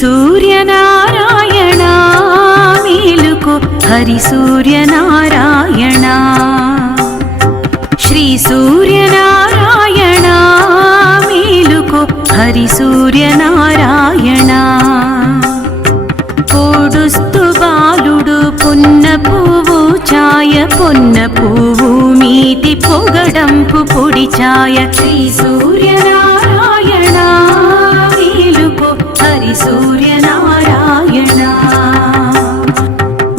సూర్యనారాయణ మేలుకో హరి సూర్యనారాయణ శ్రీ సూర్యనారాయణ మేలుకో హరి సూర్యనారాయణ పొడుస్తు బాలుడు పొన్న పువ్వు ఛాయ పొన్న పువ్వు మీది పొగడంపు పొడి ఛాయ శ్రీ సూర్యనారాయణ మేలుకో హరి సూర్యనారాయణ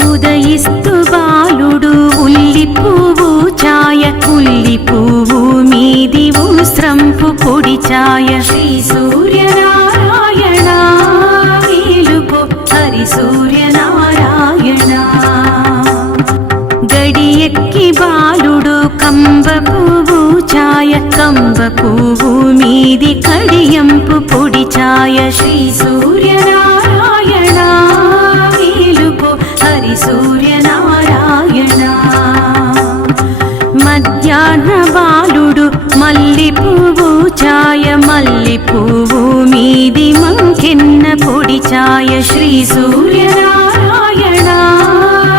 ఉదయిస్తు బాలుడు ఉల్లి పువ్వు ఛాయ ఉల్లి పువ్వు మీది ఉస్రంపు పొడి ఛాయ శ్రీ సూర్యనారాయణ మేలుకో హరి సూర్యనారాయణ గడియెక్కి బాలుడు కంబ పువ్వు ఛాయ కంబ పువ్వు మీది కడియంపు పొడి ఛాయ శ్రీ సూర్యనారాయణ మేలుకో హరి సూర్యనారాయణ మధ్యాహ్న బాలుడు మల్లి పువ్వు ఛాయ మల్లి పువ్వు మీది మంకెన్న పొడి ఛాయ శ్రీ సూర్యనారాయణ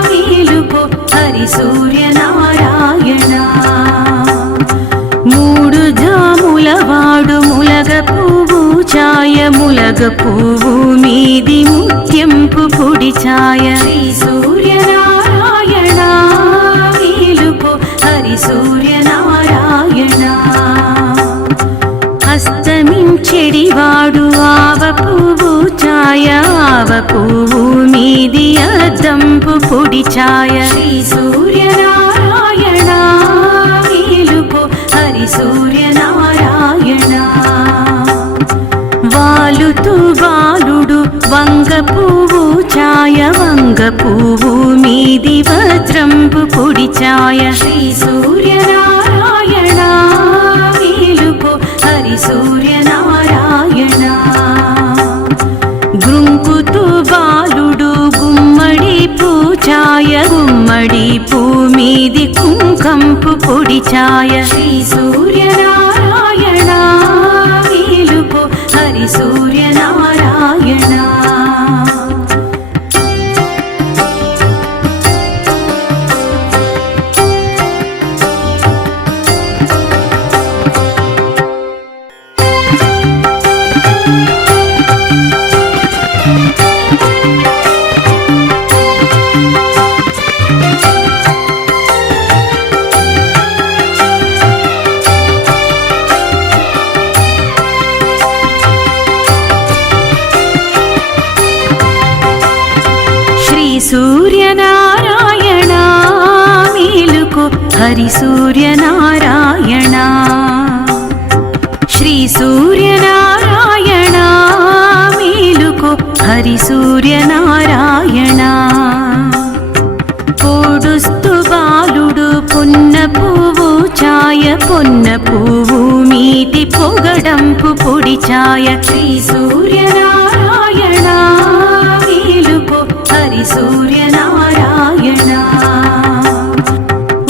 మేలుకో హరి సూర్యనారాయణ మూడు జాముల వాడు ములగ పువ్వు ఛాయ ములగ పువ్వు మీది ముత్యంపు పొడి ఛాయ శ్రీ సూర్యనారాయణ మేలుకో హరి సూర్యనారాయణ హస్తమించెడివాడు ఆవ పువ్వు ఛాయ ఆవ పువ్వు మీది అద్దంపు పొడి ఛాయ శ్రీ సూర్యనారాయణ మేలుకో హరి సూర్యనారాయణ వాలుతూ బాలుడు వంగ పువ్వు ఛాయ వంగ పువ్వు మీది వజ్రంపు పొడి ఛాయ శ్రీ సూర్యనారాయణ మేలుకో హరి సూర్యనారాయణ గృంకుతూ బాలుడు గుమ్మడి పూ ఛాయ గుమ్మడి పూ మీది కుంకంపు పొడి ఛాయ శ్రీ సూర్యనారాయణ మేలుకో హరి సూర్యనారాయణ సూర్యనారాయణ మేలుకో హరి సూర్యనారాయణ శ్రీ సూర్యనారాయణ మేలుకో హరి సూర్యనారాయణ పొడుస్తు బాలుడు పొన్న పువ్వు ఛాయ పొన్న పువ్వు మీది పొగడంపు పొడి ఛాయ శ్రీ సూర్యనారాయణ మేలుకో హరి సూర్యనారాయణ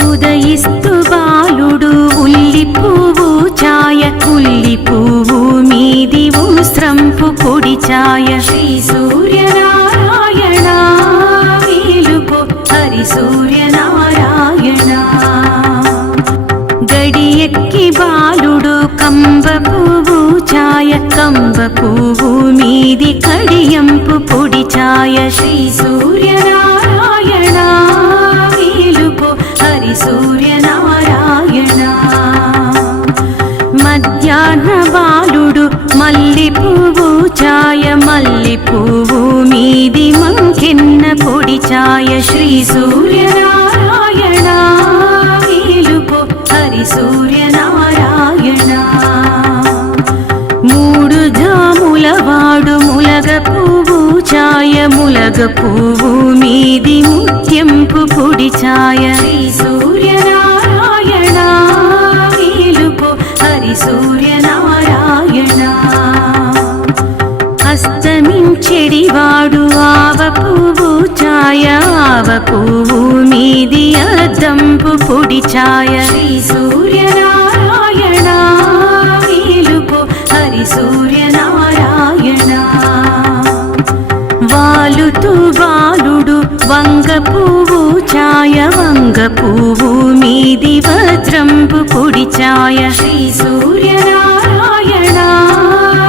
ఉదయిస్తు బాలుడు ఉల్లి పువ్వు ఛాయ ఉల్లి పువ్వు మీది ఉస్రంపు పొడి ఛాయ శ్రీ సూర్యనారాయణ మేలుకో హరి సూర్యనారాయణ గడియెక్కి బాలుడు కంబ పువ్వు ఛాయ కంబ పువ్వు మీది కడియంపు పొడి ఛాయ శ్రీ సూర్యనారాయణ మేలుకో హరి సూర్యనారాయణ మధ్యాహ్న బాలుడు మల్లి పువ్వు ఛాయ మల్లి పువ్వు మీది మంకెన్న పొడి ఛాయ శ్రీ సూర్యనారాయణ మేలుకో హరి సూర్యనారాయణ మూడు జాముల వాడు ములగ పువ్వు ఛాయ ములగ పువ్వు మీది ముత్యంపు పొడి ఛాయ శ్రీ సూర్యనారాయణ మేలుకో హరి సూర్యనారాయణ హస్తమించెడివాడు ఆవ పువ్వు ఛాయ ఆవ పువ్వు మీది అద్దంపు పొడి ఛాయ శ్రీ సూర్యనారాయణ మేలుకో హరి సూర్యనారాయణ వంగ పువ్వు ఛాయ వంగ పువ్వు మీది వజ్రంపు పొడి ఛాయ శ్రీ సూర్యనారాయణ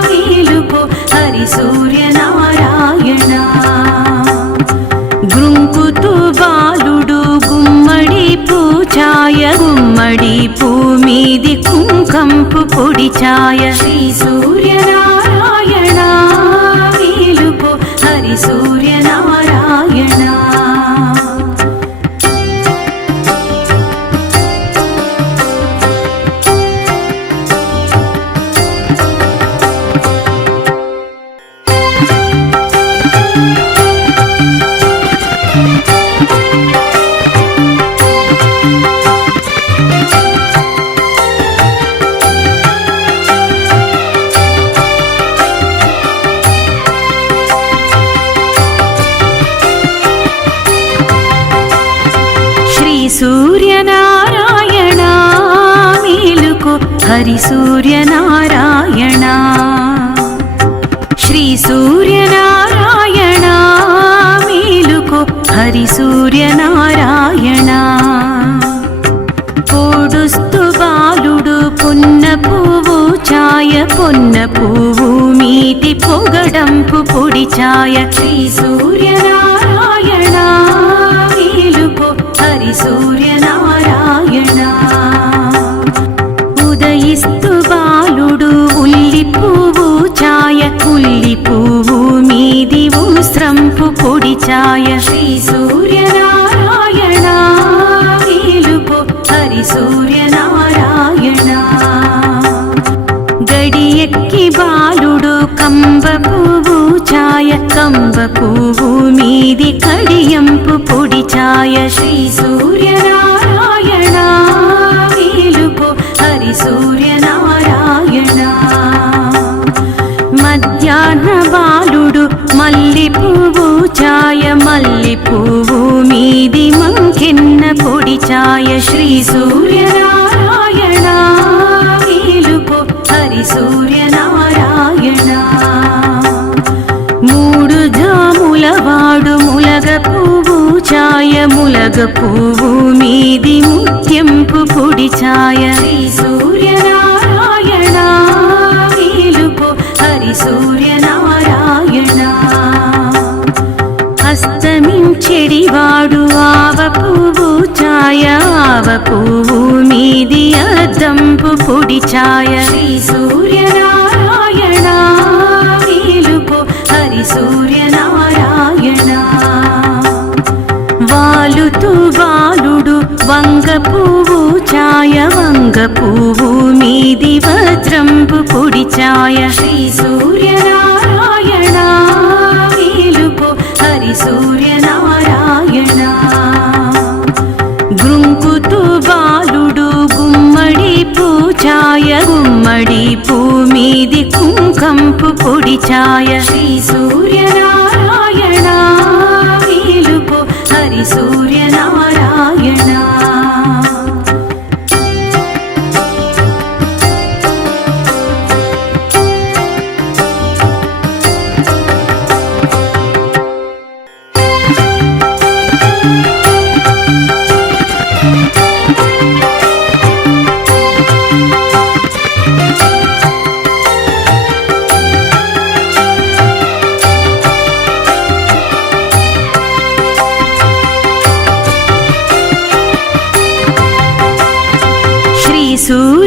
మేలుకో హరి సూర్యనారాయణ గృంకుతు బాలుడు గుమ్మడి పూచాయ గుమ్మడి పూ మీది కుంకంపు పొడి ఛాయ శ్రీ సూర్యనారాయణ మేలుకో హరి సూర్యనారాయణ సూర్యనారాయణ మేలుకో హరి సూర్యనారాయణ శ్రీ సూర్యనారాయణ మేలుకో హరి సూర్యనారాయణ పొడుస్తు బాలుడు పొన్న పువ్వు ఛాయ పొన్న పువ్వు మీది పొగడంపు పొడి ఛాయ శ్రీ సూర్యనారాయణ మేలుకో హరి సూర్యనారాయణ ఉదయిస్తు బాలుడు ఉల్లి పువ్వు ఛాయ ఉల్లి పువ్వు మీది ఉస్రంపు పొడి ఛాయ శ్రీ సూర్యనారాయణ మేలుకో హరి సూర్యనారాయణ గడి ఎక్కి బాలుడు కంబ పువ్వు ఛాయ కంబ పువ్వు మీది కడియంపు పొడి ఛాయ శ్రీ సూర్యనారాయణ మేలుకో హరి సూర్యనారాయణ మధ్యాహ్న బాలుడు మల్లి పువ్వు ఛాయ మల్లి పువ్వు మీది మంకెన్న పొడి ఛాయ శ్రీ సూర్యనారాయణ మేలుకో హరి సూర్యనారాయణ మూడు జాముల వాడు ములగ పువ్వు ఛాయ ములగ పువ్వు మీది ముత్యంపు పొడి ఛాయ శ్రీ సూర్యనారాయణ మేలుకో హరి సూర్యనారాయణ అస్తమించెడి వాడు ఆవ పువ్వు ఛాయ ఆవ పువ్వు మీది అద్దంపు పొడి ఛాయ శ్రీ సూర్యనారాయణ మేలుకో హరి సూర్యనారాయణ వాలుతు బాలుడు వంగ పువ్వు ఛాయ వంగ పువ్వు మీది వజ్రంపు పొడి ఛాయ శ్రీ సూర్యనారాయణ మేలుకో హరి సూర్యనారాయణ గృంకుతు బాలుడు గుమ్మడి పూచాయ గుమ్మడి పూ మీది కుంకంపు పొడి ఛాయ శ్రీ సూర్యనారాయణ మేలుకో హరి సూర్యనారాయణ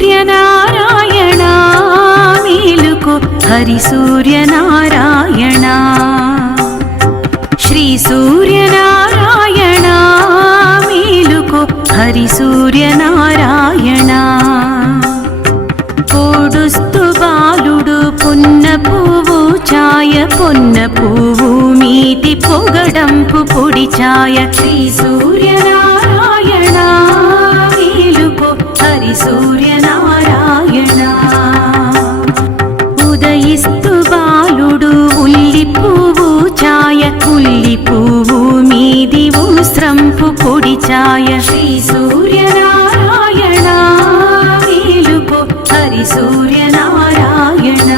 సూర్యనారాయణ మేలుకో హరి సూర్యనారాయణ శ్రీ సూర్యనారాయణ మేలుకో హరి సూర్యనారాయణ పొడుస్తు బాలుడు పొన్న పువ్వు ఛాయ పొన్న పువ్వు మీది పొగడంపు పొడి ఛాయ శ్రీ సూర్యనారాయణ మేలుకో హరి సూర్యనారాయణ ఉదయిస్తు బాలుడు ఉల్లి పువ్వు ఛాయ ఉల్లి పువ్వు మీది ఉస్రంపు పొడి ఛాయ శ్రీ సూర్యనారాయణ మేలుకో హరి సూర్యనారాయణ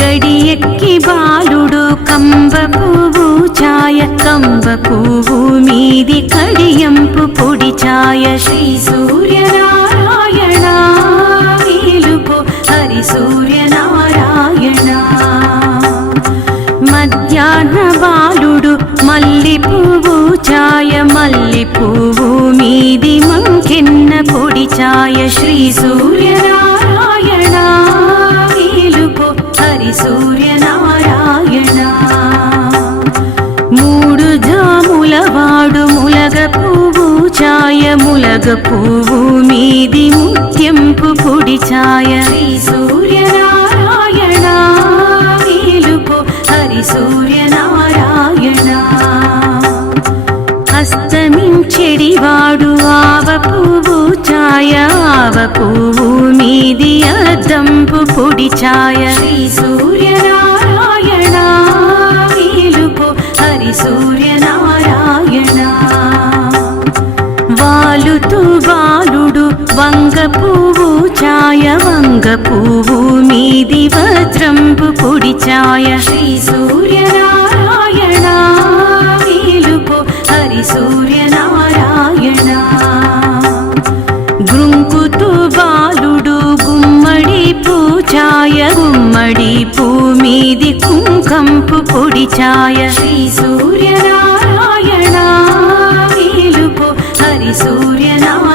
గడి ఎక్కి బాలుడు కంబ పువ్వు ఛాయ కంబ ఛాయ మల్లె పువ్వు మీది మంకెన్న పొడి ఛాయ శ్రీ సూర్యనారాయణ మేలుకో హరి సూర్యనారాయణ మూడు జాముల వాడు ములగ పువ్వు ఛాయ ములగ పువ్వు మీది ముత్యంపు పొడి ఛాయ శ్రీ సూర్యనారాయణ మేలుకో హరి సూర్యనారాయణ అస్తమించెడివాడు ఆవ పువ్వు ఛాయ ఆవ పువ్వు మీది అద్దంపు పొడి ఛాయ శ్రీ సూర్యనారాయణ మేలుకో హరి సూర్యనారాయణ వాలుతూ బాలుడు వంగ పువ్వు ఛాయ వంగ పువ్వు మీది వజ్రంపు పొడి ఛాయ శ్రీ సూర్యనారాయణ మేలుకో హరి సూర్యనారాయణ గృంకుతూ బాలుడు గుమ్మడి పూ ఛాయ గుమ్మడి పూ మీది కుంకంపు పొడి ఛాయ శ్రీ సూర్యనారాయణ మేలుకో హరి సూర్యనారాయణ